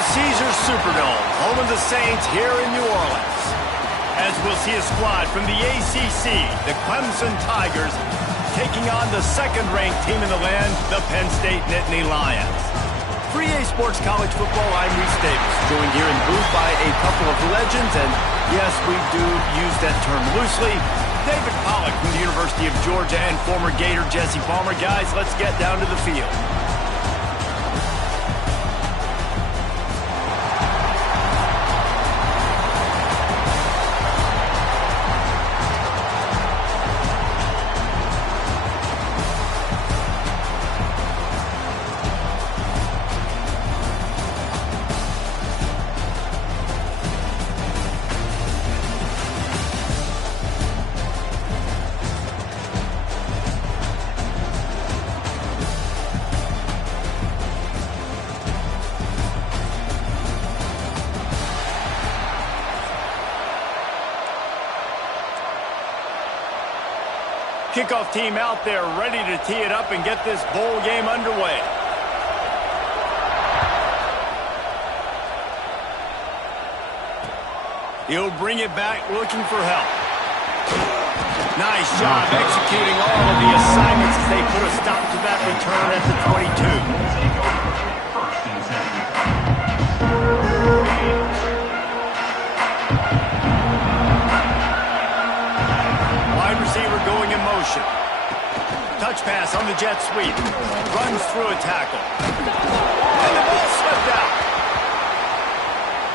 the Caesars Superdome, home of the Saints here in New Orleans. As we'll see a squad from the ACC, the Clemson Tigers, taking on the second-ranked team in the land, the Penn State Nittany Lions. For EA Sports College Football, I'm Reese Davis, joined here in the booth by a couple of legends, and yes, we do use that term loosely. David Pollack from the University of Georgia and former Gator Jesse Palmer. Guys, let's get down to the field. Kickoff team out there ready to tee it up and get this bowl game underway. He'll bring it back looking for help. Nice job executing all of the assignments as they put a stop to that return at the 22. Receiver going in motion. Touch pass on the jet sweep. Runs through a tackle. And the ball slipped out.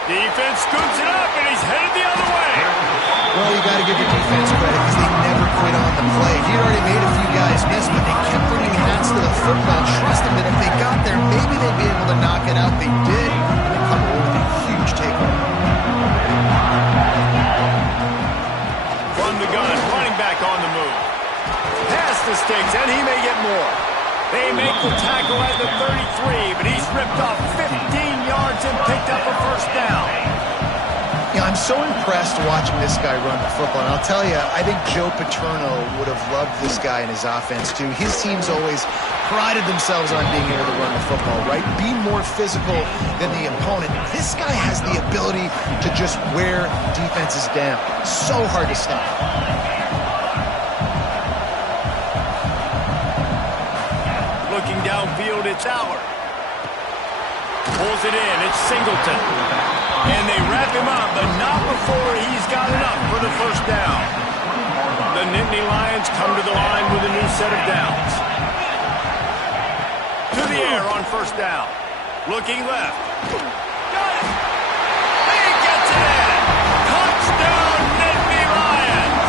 Defense scoops it up, and he's headed the other way. Well, you got to give your defense credit because they never quit on the play. He'd already made a few guys miss, but they kept bringing hats to the football, trusting that if they got there, maybe they'd be able to knock it out. They did, and they come away with a huge takeaway. From the gun, running back on the move. Pass the sticks, and he may get more. They make the tackle at the 33, but he's ripped off 15 yards and picked up a first down. Yeah, I'm so impressed watching this guy run the football. And I'll tell you, I think Joe Paterno would have loved this guy in his offense, too. His teams always prided themselves on being able to run the football, right? Be more physical than the opponent. This guy has the ability to just wear defenses down. So hard to stop. Looking downfield, it's Allard. Pulls it in, it's Singleton. And they wrap him up, but not before he's got enough for the first down. The Nittany Lions come to the line with a new set of downs. To the air on first down. Looking left. Got it! He gets it in! Touchdown, Nittany Lions!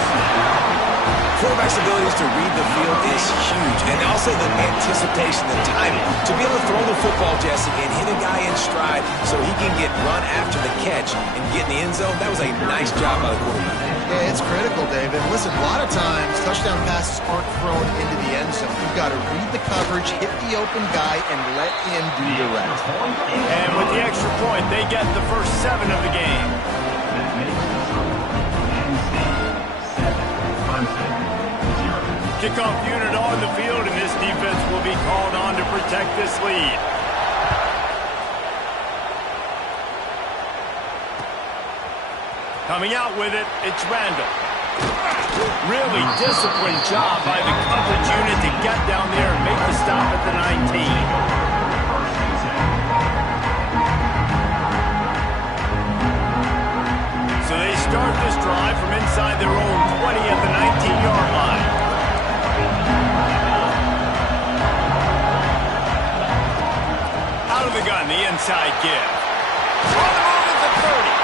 Quarterback's abilities to read the field is huge, and also the anticipation, the timing. To be able to throw the football, Jesse, and hit a guy in stride so he can get run after the catch and get in the end zone, that was a nice job by the quarterback. Yeah, it's critical, David. Listen, a lot of times, touchdown passes aren't thrown into the end zone. You've got to read the coverage, hit the open guy, and let him do the rest. And with the extra point, they get the first 7 of the game. Kickoff unit on the field, and this defense will be called on to protect this lead. Coming out with it, it's Randall. Really disciplined job by the coverage unit to get down there and make the stop at the 19. So they start this drive from inside their own 20 at the 19-yard line. Out of the gun, the inside give. On the move at the 30.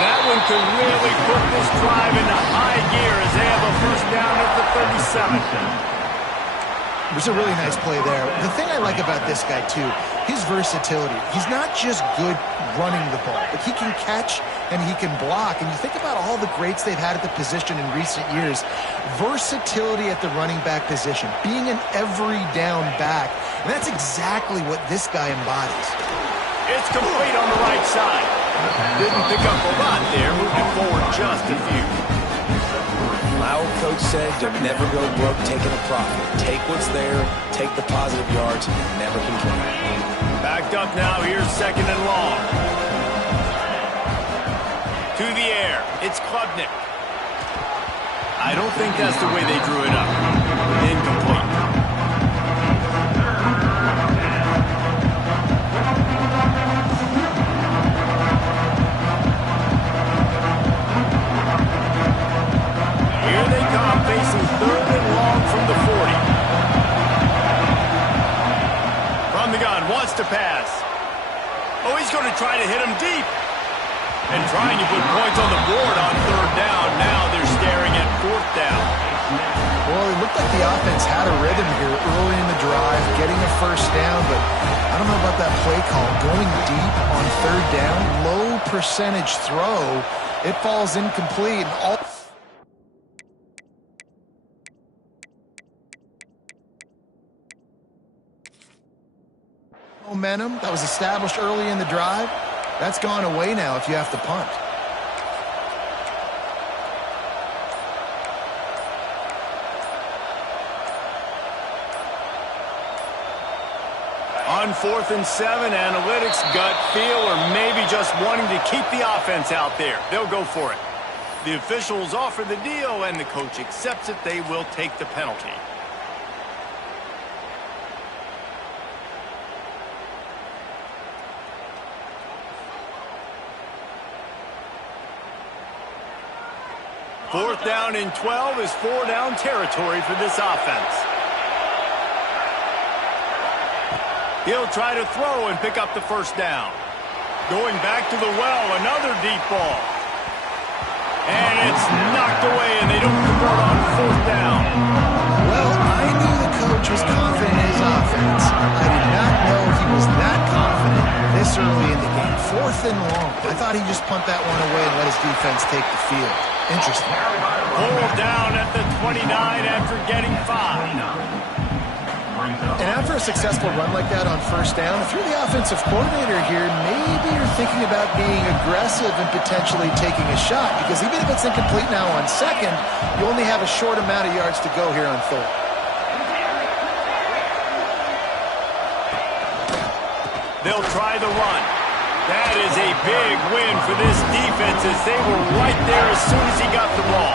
That one could really put this drive into high gear as they have a first down at the 37. It was a really nice play there. The thing I like about this guy, too, his versatility. He's not just good running the ball, but he can catch and he can block. And you think about all the greats they've had at the position in recent years. Versatility at the running back position, being an every down back. And that's exactly what this guy embodies. It's complete on the right side. Didn't pick up a lot there, moving forward just a few. My old coach said you'll never go broke taking a profit. Take what's there, take the positive yards, and never complain. Backed up now, here's second and long. To the air, it's Klubnik. I don't think that's the way they drew it up. Incomplete. Here they come, facing third and long from the 40. From the gun, wants to pass. Oh, he's going to try to hit him deep. And trying to put points on the board on third down. Now they're staring at fourth down. Well, it looked like the offense had a rhythm here early in the drive, getting a first down, but I don't know about that play call. Going deep on third down, low percentage throw, it falls incomplete. And all momentum that was established early in the drive, that's gone away now if you have to punt. On 4th and 7, analytics, gut feel, or maybe just wanting to keep the offense out there. They'll go for it. The officials offer the deal, and the coach accepts it. They will take the penalty. Fourth down and 12 is 4-down territory for this offense. He'll try to throw and pick up the first down. Going back to the well, another deep ball. And it's knocked away, and they don't convert on fourth down. Well, I knew the coach was confident in his offense. I did not know he was that confident this early in the game. Fourth and long. I thought he'd just punt that one away and let his defense take the field. Interesting. Pulled down at the 29 after getting 5. And after a successful run like that on first down, if you're the offensive coordinator here, maybe you're thinking about being aggressive and potentially taking a shot, because even if it's incomplete now on second, you only have a short amount of yards to go here on third. They'll try the run. That is a big win for this defense, as they were right there as soon as he got the ball.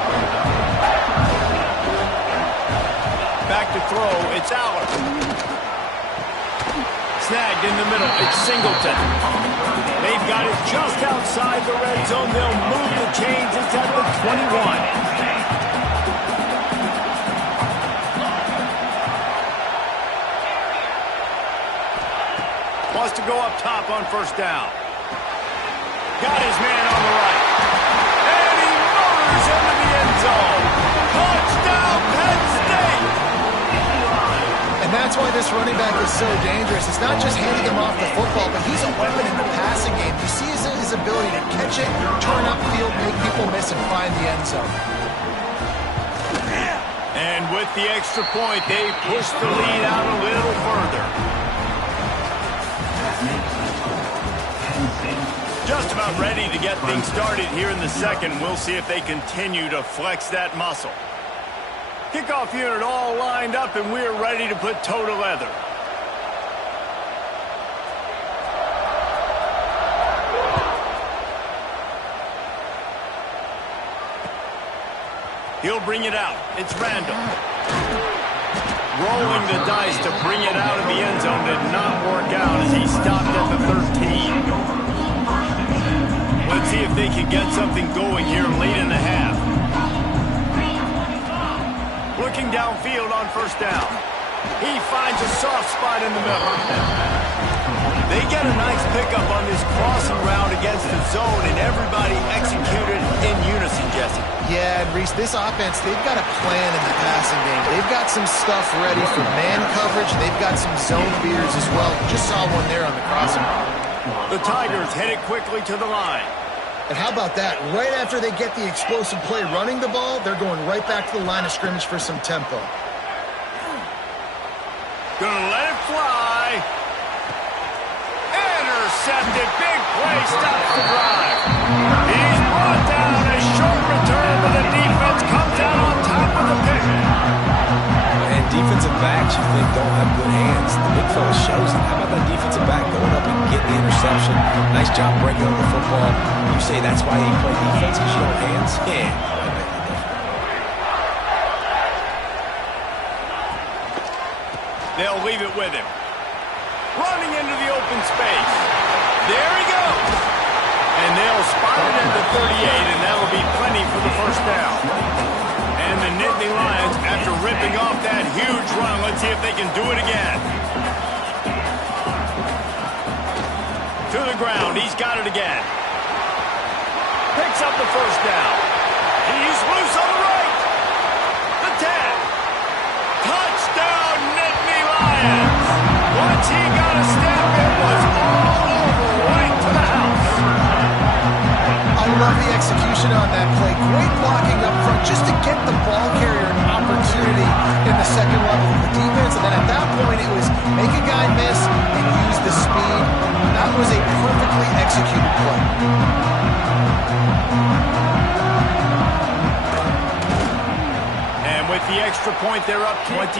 Back to throw, it's Aller. Snagged in the middle, it's Singleton. They've got it just outside the red zone. They'll move the chains. It's at the 21. Wants to go up top on first down. Got his man on the right. And he motors into the end zone. Touchdown, Penn State! And that's why this running back is so dangerous. It's not just handing him off the football, but he's a weapon in the passing game. You see his ability to catch it, turn upfield, make people miss, and find the end zone. And with the extra point, they push the lead out a little further. Just about ready to get things started here in the second. We'll see if they continue to flex that muscle. Kickoff unit all lined up, and we're ready to put toe to leather. He'll bring it out. It's Randall. Rolling the dice to bring it out of the end zone did not work out as he stopped at the 13. Let's see if they can get something going here late in the half. Looking downfield on first down. He finds a soft spot in the middle. They get a nice pickup on this crossing route against the zone, and everybody executed in unison, Jesse. Yeah, and Reese, this offense, they've got a plan in the passing game. They've got some stuff ready for man coverage. They've got some zone beaters as well. Just saw one there on the crossing route. The Tigers headed quickly to the line. And how about that? Right after they get the explosive play running the ball, they're going right back to the line of scrimmage for some tempo. Gonna let it fly. Intercepted. Big play. Stops the drive. He's brought down. A short return, but the defense comes out on top of the pick. And defensive backs you think don't have good hands. The big fella shows it. How about that defensive back going up and getting the interception? Nice job breaking up the football. You say that's why you play defense, because you don't have hands? Yeah. They'll leave it with him. Running into the open space. There he goes. And they'll spot it at the 38, and that'll be plenty for the first down. And the Nittany Lions, after ripping off that huge run, let's see if they can do it again. To the ground. He's got it again. Picks up the first down. He's loose on the right. The 10. Touchdown, Nittany Lions. Once he got a step, it was all over, right to the house. I love the execution on that play. Great blocking up front just to get the ball carrier an opportunity in the second level of the defense. And then at that point, it was make a guy miss and use the speed. That was a perfectly executed play. And with the extra point, they're up 21-0.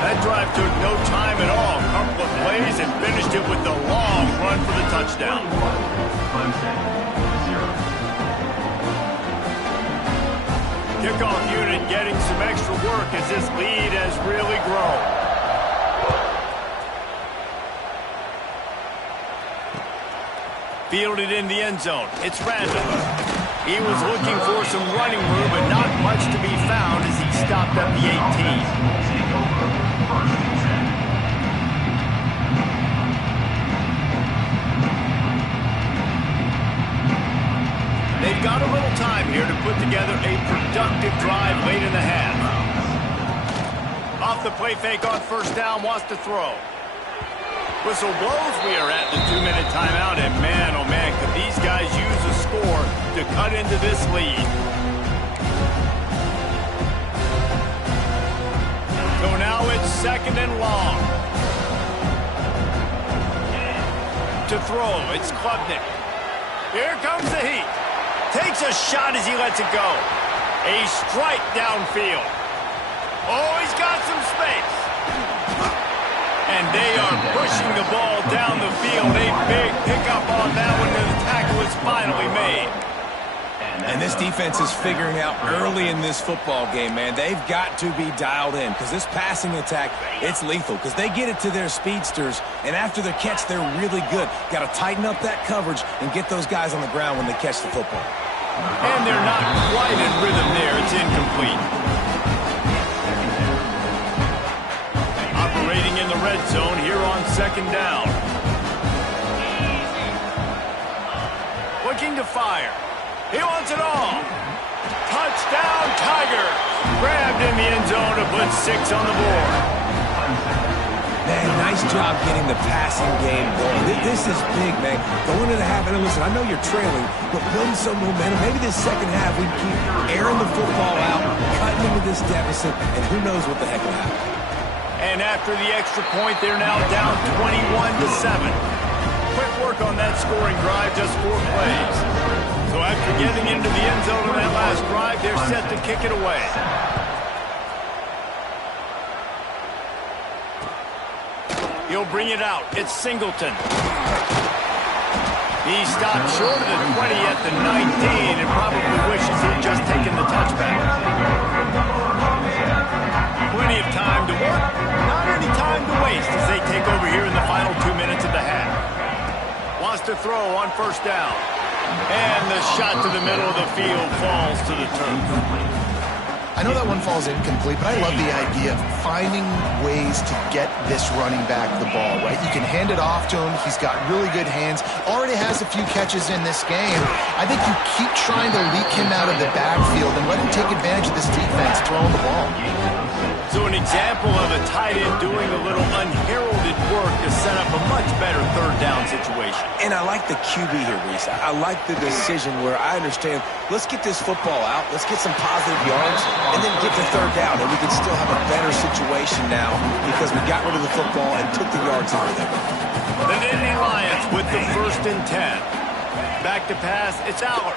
That drive took no time at all. A couple of plays and finished it with the long run for the touchdown. Kickoff unit getting some extra work as this lead has really grown. Fielded in the end zone. It's Randall. He was looking for some running room, but not much to be found as he stopped at the 18. They've got a little time here to put together a productive drive late in the half. Off the play fake on first down, wants to throw. Whistle blows, we are at the 2-minute timeout, and man, oh man, could these guys use a score to cut into this lead. So now it's second and long. To throw, it's Klubnik. Here comes the heat. Takes a shot as he lets it go. A strike downfield. Oh, he's got some space. And they are pushing the ball down the field. A big pickup on that one, and the tackle is finally made. And this defense is figuring out early in this football game, man. They've got to be dialed in because this passing attack, it's lethal because they get it to their speedsters, and after the catch, they're really good. Got to tighten up that coverage and get those guys on the ground when they catch the football. And they're not quite in rhythm there. It's incomplete. Operating in the red zone here on second down. Looking to fire. He wants it all. Touchdown, Tigers. Grabbed in the end zone to put 6 on the board. Man, nice job getting the passing game going. This is big, man. Going into the half, and listen, I know you're trailing, but building some momentum. Maybe this second half we can keep airing the football out, cutting into this deficit, and who knows what the heck will happen. And after the extra point, they're now down 21-7. Quick work on that scoring drive, just 4 plays. So after getting into the end zone on that last drive, they're set to kick it away. He'll bring it out. It's Singleton. He stopped short of the 20 at the 19 and probably wishes he'd just taken the touchback. Plenty of time to work. Not any time to waste as they take over here in the final 2 minutes of the half. Wants to throw on first down. And the shot to the middle of the field falls to the turf. I know that one falls incomplete, but I love the idea of finding ways to get this running back the ball, right? You can hand it off to him. He's got really good hands. Already has a few catches in this game. I think you keep trying to leak him out of the backfield and let him take advantage of this defense throwing the ball. So an example of a tight end doing a little unheralded work to set up a much better third down situation. And I like the QB here, Reese. I like the decision where I understand, let's get this football out, let's get some positive yards, and then get to third down, and we can still have a better situation now because we got rid of the football and took the yards out of there. The Nittany Lions with the 1st and 10. Back to pass, it's Aller.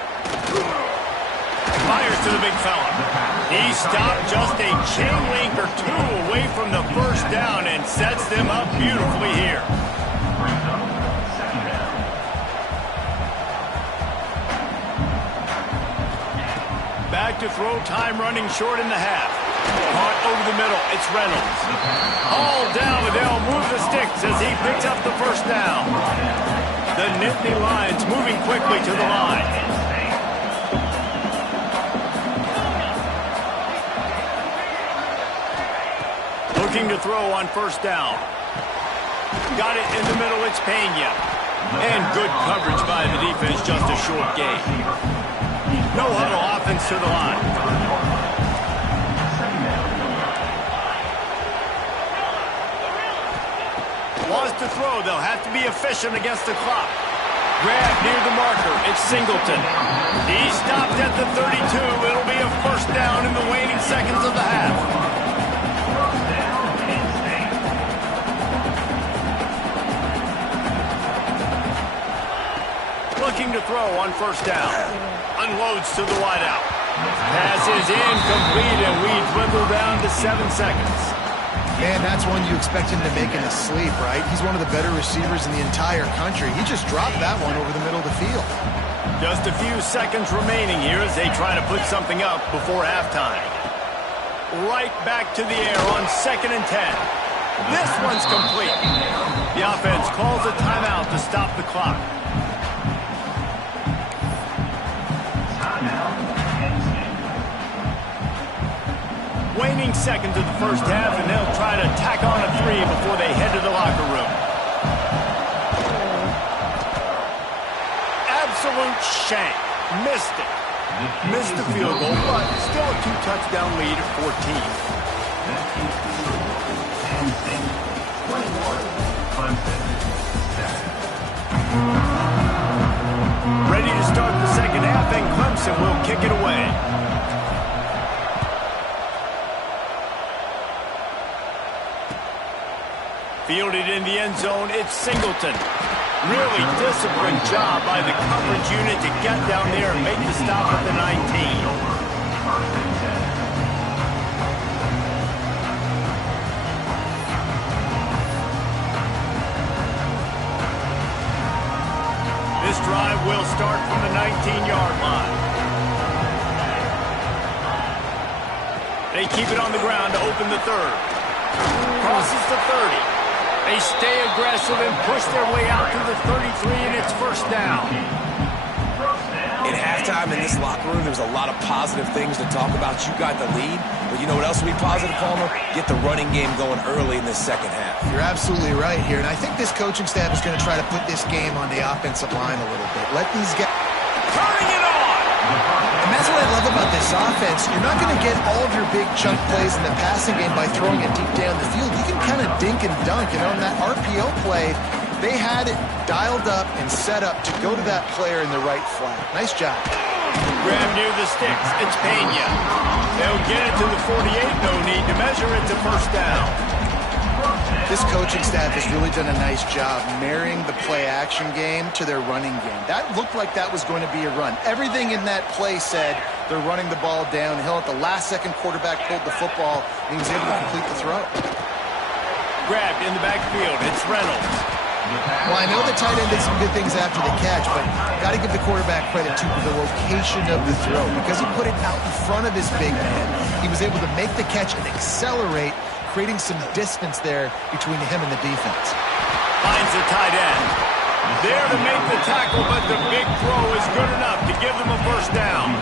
Fires to the big fella. He stopped just a chain link or two away from the first down and sets them up beautifully here. Back to throw, time running short in the half. Caught over the middle, it's Reynolds. All down, Liddell moves the sticks as he picks up the first down. The Nittany Lions moving quickly to the line. Looking to throw on first down. Got it in the middle, it's Pena. And good coverage by the defense, just a short gain. No huddle offense to the line. Wants to throw, they'll have to be efficient against the clock. Grab near the marker, it's Singleton. He stopped at the 32, it'll be a first down in the waning seconds of the half. Looking to throw on first down. Unloads to the wideout. Pass is incomplete, and we dwindle down to 7 seconds. Man, that's one you expect him to make in his sleep, right? He's one of the better receivers in the entire country. He just dropped that one over the middle of the field. Just a few seconds remaining here as they try to put something up before halftime. Right back to the air on 2nd and 10. This one's complete. The offense calls a timeout to stop the clock. Waning seconds of the first half, and they'll try to tack on a 3 before they head to the locker room. Absolute shank. Missed it. Missed the field goal, but still a 2-touchdown lead at 14. Ready to start the second half, and Clemson will kick it away. Fielded in the end zone, it's Singleton. Really disciplined job by the coverage unit to get down there and make the stop at the 19. This drive will start from the 19-yard line. They keep it on the ground to open the third. Crosses the 30. They stay aggressive and push their way out to the 33, and it's first down. In halftime in this locker room, there's a lot of positive things to talk about. You got the lead, but you know what else will be positive, Palmer? Get the running game going early in the second half. You're absolutely right here, and I think this coaching staff is going to try to put this game on the offensive line a little bit. Let these guys... Turning it on! And that's what I love about this offense. You're not going to get all of your big chunk plays in the passing game by throwing it deep down the field. You can kind of dink and dunk. And on that RPO play, they had it dialed up and set up to go to that player in the right flat. Nice job. Grab near the sticks. It's Pena. They'll get it to the 48. No need to measure it to first down. This coaching staff has really done a nice job marrying the play-action game to their running game. That looked like that was going to be a run. Everything in that play said they're running the ball downhill. At the last second, quarterback pulled the football, and he was able to complete the throw. Grabbed in the backfield. It's Reynolds. Well, I know the tight end did some good things after the catch, but got to give the quarterback credit to the location of the throw. Because he put it out in front of his big man, he was able to make the catch and accelerate, creating some distance there between him and the defense. Finds the tight end. There to make the tackle, but the big throw is good enough to give them a first down.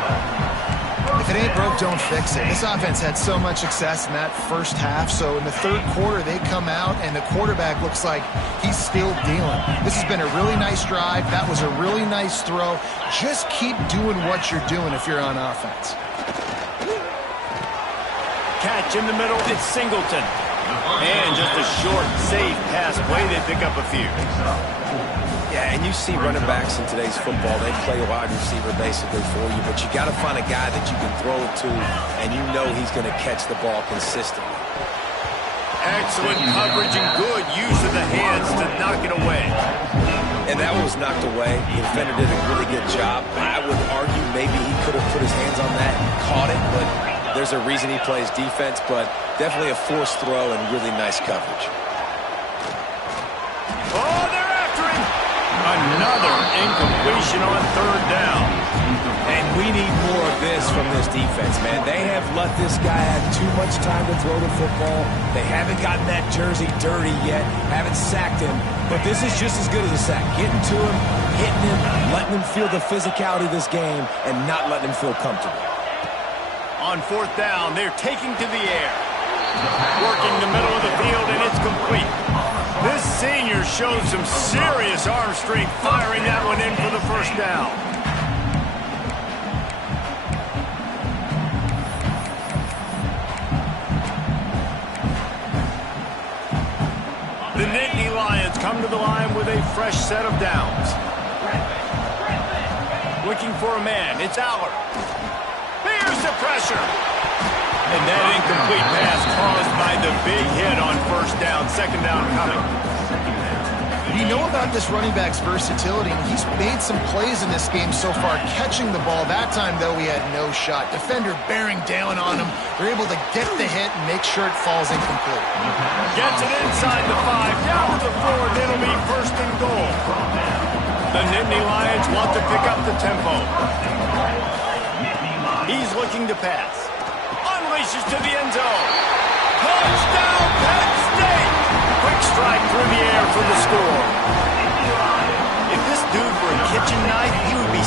If it ain't broke, don't fix it. This offense had so much success in that first half, so in the third quarter, they come out, and the quarterback looks like he's still dealing. This has been a really nice drive. That was a really nice throw. Just keep doing what you're doing if you're on offense. Catch in the middle, it's Singleton. And just a short, safe pass play, they pick up a few. Yeah, and you see running backs in today's football, they play wide receiver basically for you, but you got to find a guy that you can throw it to, and you know he's going to catch the ball consistently. Excellent coverage and good use of the hands to knock it away. And that one was knocked away. The defender did a really good job. I would argue maybe he could have put his hands on that and caught it, but there's a reason he plays defense, but definitely a forced throw and really nice coverage. Oh, they're after him. Another incompletion on third down. And we need more of this from this defense, man. They have let this guy have too much time to throw the football. They haven't gotten that jersey dirty yet, haven't sacked him. But this is just as good as a sack. Getting to him, hitting him, letting him feel the physicality of this game, and not letting him feel comfortable. On fourth down, they're taking to the air. Working the middle of the field, and it's complete. This senior shows some serious arm strength, firing that one in for the first down. The Nittany Lions come to the line with a fresh set of downs. Looking for a man, it's Aller. Here's the pressure. And that incomplete pass caused by the big hit on first down. Second down coming. You know about this running back's versatility, and he's made some plays in this game so far, catching the ball. That time, though, he had no shot. Defender bearing down on him. They're able to get the hit and make sure it falls incomplete. Gets it inside the 5, down to the 4, and it'll be first and goal. The Nittany Lions want to pick up the tempo. He's looking to pass. Unleashes to the end zone. Touchdown, Penn State! Quick strike through the air for the score. If this dude were a kitchen knife, he would be...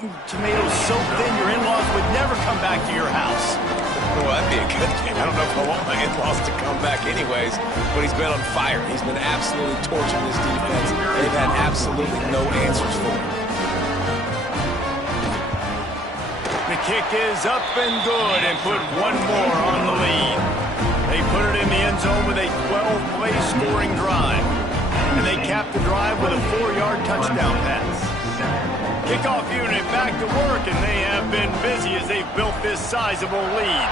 Tomatoes so thin your in-laws would never come back to your house. Well, that'd be a good thing. I don't know if I want my in-laws to come back anyways, but he's been on fire. He's been absolutely torching this defense. They've had absolutely no answers for him. The kick is up and good and put one more on the lead. They put it in the end zone with a 12-play scoring drive. And they cap the drive with a 4-yard touchdown pass. Kickoff unit back to work, and they have been busy as they've built this sizable lead.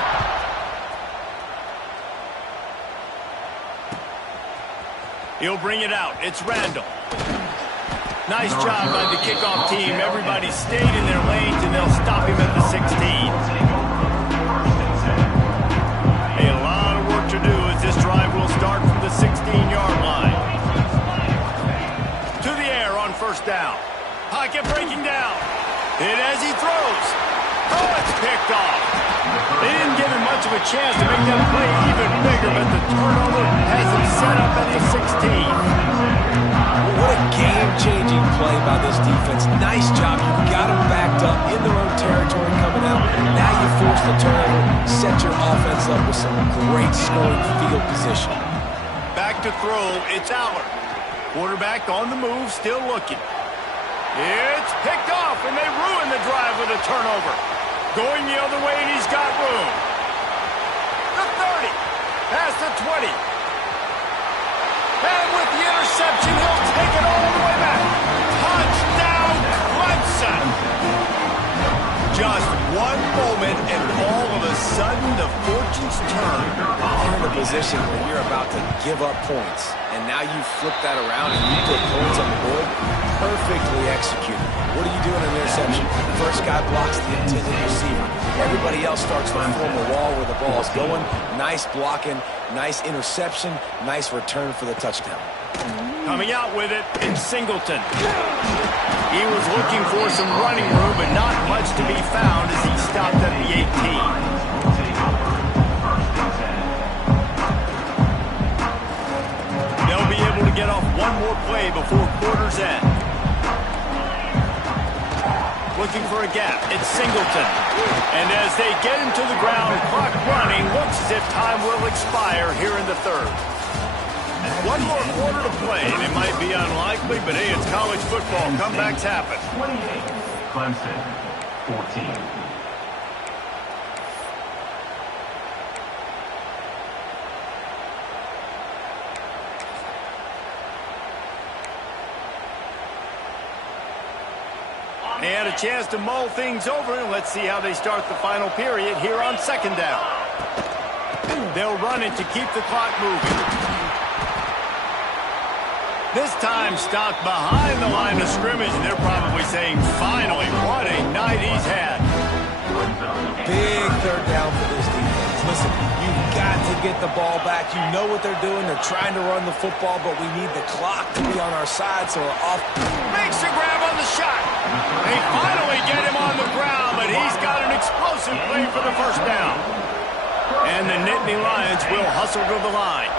He'll bring it out. It's Randall. Nice job by the kickoff team. Everybody stayed in their lanes, and they'll stop him at the 16. A lot of work to do as this drive will start from the 16-yard line. To the air on first down. Pocket breaking down. Hit as he throws. Oh, it's picked off. They didn't give him much of a chance to make that play even bigger, but the turnover has him set up at the 16. What a game-changing play by this defense. Nice job. You got them backed up in their own territory coming out. Now you force the turnover, set your offense up with some great scoring field position. Back to throw, it's Aller. Quarterback on the move, still looking. It's picked off, and they ruin the drive with a turnover. Going the other way, and he's got room. The 30, past the 20. And with the interception, he'll take it all the way back. Touchdown, Clemson. Just one moment, and all of a sudden, the fortunes turn. You're in a position where you're about to give up points, and now you flip that around and you put points on the board. Perfectly executed. What do you do in an interception? First guy blocks the intended receiver. Everybody else starts to form a wall where the ball's going. Nice blocking, nice interception, nice return for the touchdown. Coming out with it, it's Singleton. He was looking for some running room, but not much to be found as he stopped at the 18. They'll be able to get off one more play before quarter's end. Looking for a gap, it's Singleton. And as they get him to the ground, clock running, looks as if time will expire here in the third. One more quarter to play, and it might be unlikely, but hey, it's college football. Comebacks happen. 28, Clemson, 14. They had a chance to mull things over, and let's see how they start the final period here on second down. They'll run it to keep the clock moving. This time stopped behind the line of scrimmage, and they're probably saying, finally, what a night he's had. Big third down for this defense. Listen, you've got to get the ball back. You know what they're doing. They're trying to run the football, but we need the clock to be on our side, so we're off. Makes the grab on the shot. They finally get him on the ground, but he's got an explosive play for the first down. And the Nittany Lions will hustle to the line.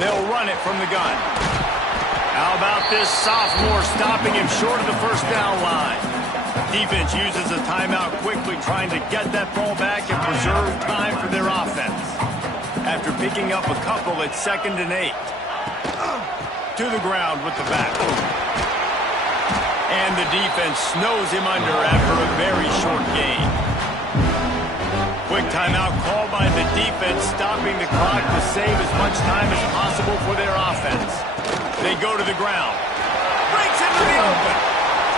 They'll run it from the gun. How about this sophomore stopping him short of the first down line? Defense uses a timeout quickly, trying to get that ball back and preserve time for their offense. After picking up a couple, it's 2nd and 8. To the ground with the back. And the defense snows him under after a very short gain. Quick timeout called by the defense, stopping the clock to save as much time as possible for their offense. They go to the ground. Breaks into the open.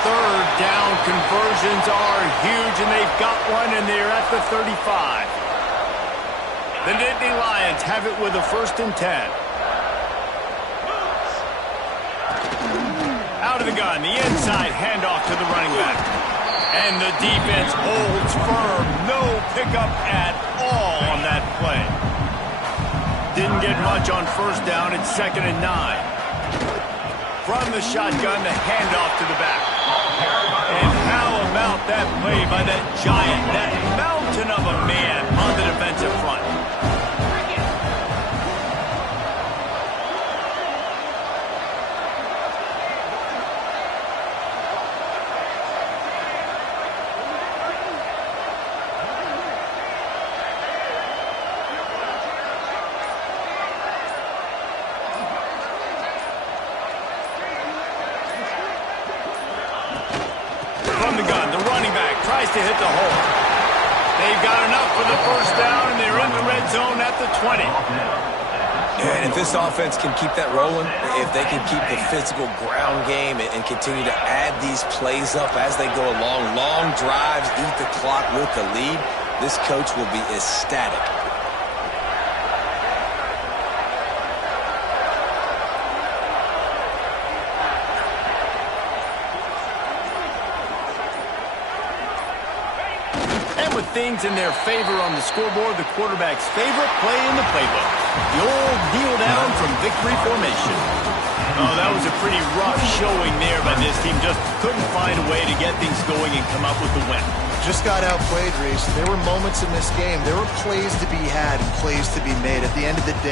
Third down conversions are huge, and they've got one, and they're at the 35. The Nittany Lions have it with a 1st and 10. Out of the gun, the inside handoff to the running back. And the defense holds firm. No pickup at all on that play. Didn't get much on first down. It's 2nd and 9. From the shotgun, the handoff to the back. And how about that play by that giant, that mountain of a man on the defensive front? From the gun, the running back tries to hit the hole. They've got enough for the first down, and they're in the red zone at the 20. And if this offense can keep that rolling, if they can keep the physical ground game and continue to add these plays up as they go along, long drives, eat the clock with the lead, this coach will be ecstatic. Things in their favor on the scoreboard, the quarterback's favorite play in the playbook. The old kneel down from victory formation. Oh, that was a pretty rough showing there by this team. Just couldn't find a way to get things going and come up with the win. Just got outplayed, Reese. There were moments in this game. There were plays to be had and plays to be made. At the end of the day,